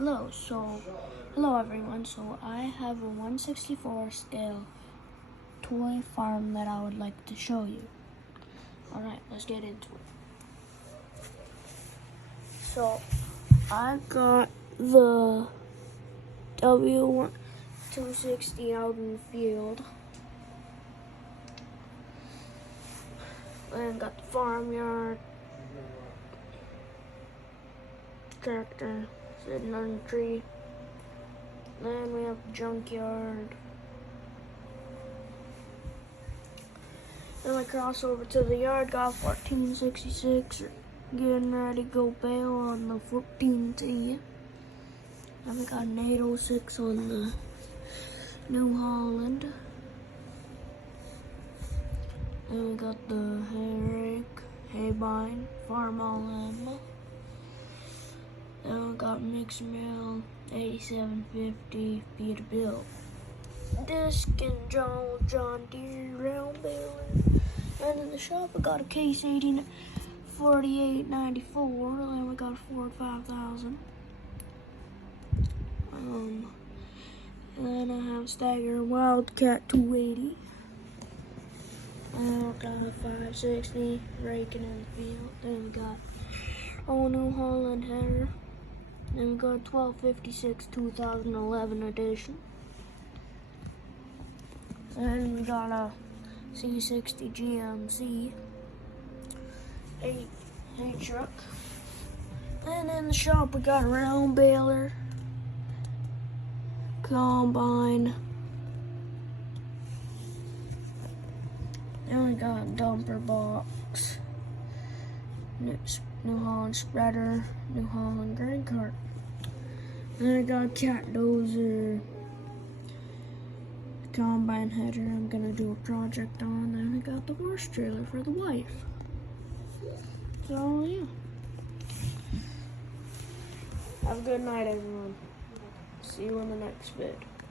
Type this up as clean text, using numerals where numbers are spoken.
Hello everyone. So I have a 1/64 scale toy farm that I would like to show you. Alright, let's get into it. So I got the W260 out in the field. And got the farmyard, tractor sitting on the tree. Then we have the junkyard. Then we cross over to the yard, got 1466, getting ready to go bale on the 14T. Then we got an 806 on the New Holland. Then we got the hay rake, hay bine, farm all animal. Then we got mixed mill, 8750 Peterbilt. Disc and John Deere round baler. And in the shop we got a Case 80 4894. Then we got a Ford 5000. And then I have Stagger Wildcat 280. And we got a 560 raking in the field. Then we got old New Holland header. Then we got 1256 2011 edition. And we got a C60 GMC 8 truck. And in the shop we got a round baler, combine. Then we got a dumper box, New Holland spreader, New Holland grain cart. Then I got a cat dozer, combine header I'm gonna do a project on. Then I got the horse trailer for the wife. So yeah. Have a good night everyone. See you in the next vid.